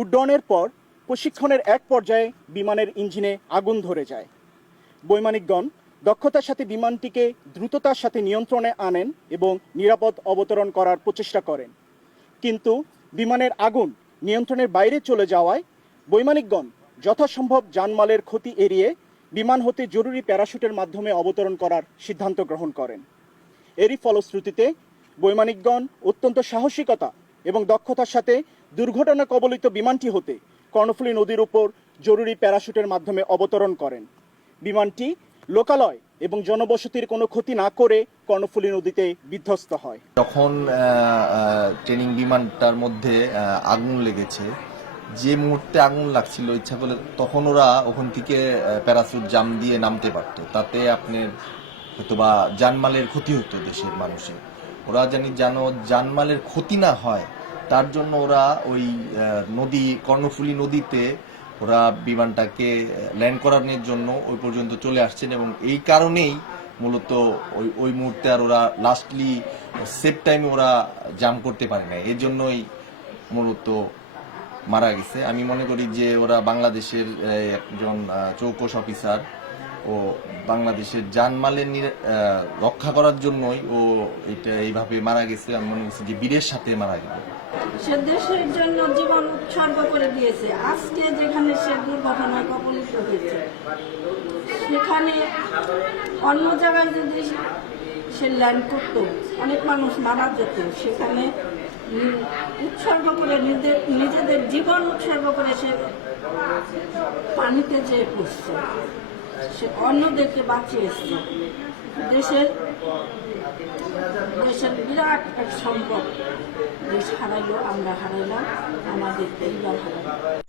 উড্ডয়নের পর প্রশিক্ষণের এক পর্যায়ে বিমানের ইঞ্জিনে আগুন ধরে যায়। বৈমানিকগণ দক্ষতার সাথে বিমানটিকে দ্রুততার সাথে নিয়ন্ত্রণে আনেন এবং নিরাপদ অবতরণ করার প্রচেষ্টা করেন। কিন্তু বিমানের আগুন নিয়ন্ত্রণের বাইরে চলে যাওয়ায় বৈমানিকগণ যথাসম্ভব জানমালের ক্ষতি এড়িয়ে বিমান হতে জরুরি প্যারাশুটের মাধ্যমে অবতরণ করার সিদ্ধান্ত গ্রহণ করেন। এরই ফলশ্রুতিতে বৈমানিকগণ অত্যন্ত সাহসিকতা এবং দক্ষতার সাথে দুর্ঘটনা কবলিত বিমানটি হতে কর্ণফুলী নদীর উপর জরুরি প্যারাশুটের মাধ্যমে অবতরণ করেন। বিমানটি লোকালয় এবং জনবসতির কোনো ক্ষতি না করে কর্ণফুলী নদীতে বিধ্বস্ত হয়। যখন ট্রেনিং বিমানটার মধ্যে আগুন লেগেছে যে মুহূর্তে আগুন লাগছিল, ইচ্ছা করলে তখন ওরা ওখান থেকে প্যারাসুট জাম দিয়ে নামতে পারতো। তাতে আপনার হয়তো বা জানমালের ক্ষতি হতো দেশের মানুষের। ওরা জানি যেন জানমালের ক্ষতি না হয়, তার জন্য ওরা ওই নদী, কর্ণফুলী নদীতে ওরা বিমানটাকে ল্যান্ড করানোর জন্য ওই পর্যন্ত চলে আসছেন এবং এই কারণেই মূলত ওই ওই মুহূর্তে আর ওরা লাস্টলি সেফ টাইমে ওরা জাম করতে পারে না এই জন্যই মূলত মারা গেছে। আমি মনে করি যে ওরা বাংলাদেশের একজন চৌকস অফিসার। ও বাংলাদেশের জানমালের রক্ষা করার জন্যই ও এটা এইভাবে মারা গেছে। আমি মনে করছি যে বীরের সাথে মারা গেল। সে দেশের জন্য জীবন উৎসর্গ করে দিয়েছে। আজকে যেখানে সে দুর্ঘটনায় কবলিত হয়েছে, সেখানে অন্য জায়গায় যদি সে ল্যান্ড করতো, অনেক মানুষ মারা যেত। সেখানে উৎসর্গ করে নিজেদের নিজেদের জীবন উৎসর্গ করে সে পানিতে যেয়ে পুষছে, সে অন্যদেরকে বাঁচিয়েছে। দেশের দেশের বিরাট এক সম্পদ, দেশ হারাইলো, আমরা হারাইলাম, আমাদের এইবার হারাইলাম